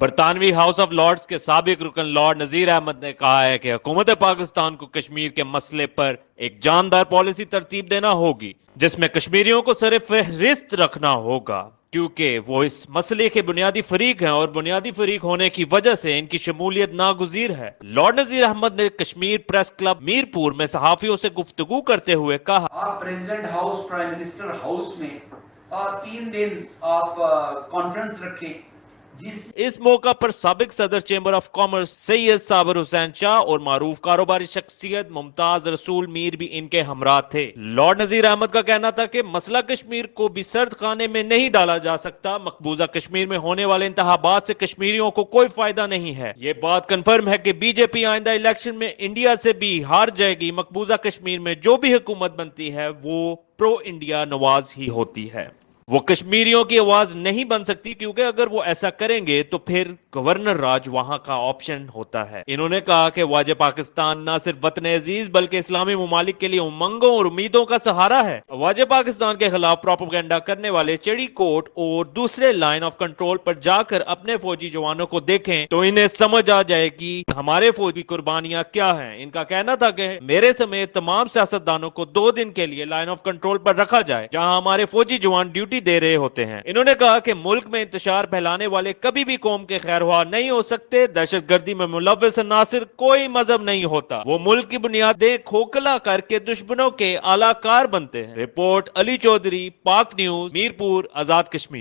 برطانوی house of Lords کے سابق رکن لارڈ نذیر احمد نے کہا ہے کہ حکومت پاکستان کو کشمیر کے مسئلے پر ایک جاندار پالیسی ترتیب دینا ہوگی جس میں کشمیریوں کو سر فہرست رکھنا ہوگا، کیونکہ وہ اس مسئلے کے بنیادی فریق ہیں اور بنیادی فریق ہونے کی وجہ سے ان کی شمولیت ناگزیر ہے۔ لارڈ نذیر احمد نے کشمیر پریس کلب میرپور میں صحافیوں سے گفتگو کرتے ہوئے کہا، آپ president house, prime minister house میں 3 دن آپ کانفرنس رکھیں اس موقع پر سابق صدر چیمبر آف کامرس سید صابر حسین شاہ اور معروف کاروباری شخصیت ممتاز رسول میر بھی ان کے ہمراہ تھے۔ لارڈ نذیر احمد کا کہنا تھا کہ مسئلہ کشمیر کو بھی سرد خانے میں نہیں ڈالا جا سکتا، مقبوضہ کشمیر میں ہونے والے انتخابات سے کشمیریوں کو کوئی فائدہ نہیں ہے۔ یہ بات کنفرم ہے کہ بی جے پی آئندہ الیکشن میں انڈیا سے بھی ہار جائے گی، مقبوضہ کشمیر میں جو بھی حکومت بنتی ہے وہ پرو انڈیا نواز ہی ہوتی ہے، وہ کشمیریوں کی آواز نہیں بن سکتی، کیونکہ اگر وہ ایسا کریں گے تو پھر گورنر راج وہاں کا آپشن ہوتا ہے۔ انہوں نے کہا کہ واجہ پاکستان نہ صرف وطن عزیز بلکہ اسلامی ممالک کے لیے امنگوں اور امیدوں کا سہارا ہے۔ واجہ پاکستان کے خلاف پروپیگنڈا کرنے والے چڑی کوٹ اور دوسرے لائن آف کنٹرول پر جا کر اپنے فوجی جوانوں کو دیکھیں تو انہیں سمجھ آ جائے گی ہمارے فوجی قربانیاں کیا ہیں۔ ان کا کہنا تھا کہ میرے سمیت تمام سیاستدانوں کو 2 دن کے لیے لائن آف کنٹرول پر رکھا جائے جہاں ہمارے فوجی جوان ڈیوٹی دے رہے ہوتے ہیں۔ انہوں نے کہا کہ ملک میں انتشار پھیلانے والے کبھی بھی قوم کے خیر خواہ نہیں ہو سکتے، دہشت گردی میں ملوث عناصر کوئی مذہب نہیں ہوتا، وہ ملک کی بنیادیں کھوکھلا کر کے دشمنوں کے اعلی کار بنتے ہیں۔ رپورٹ علی چودھری، پاک نیوز، میرپور، آزاد کشمیر۔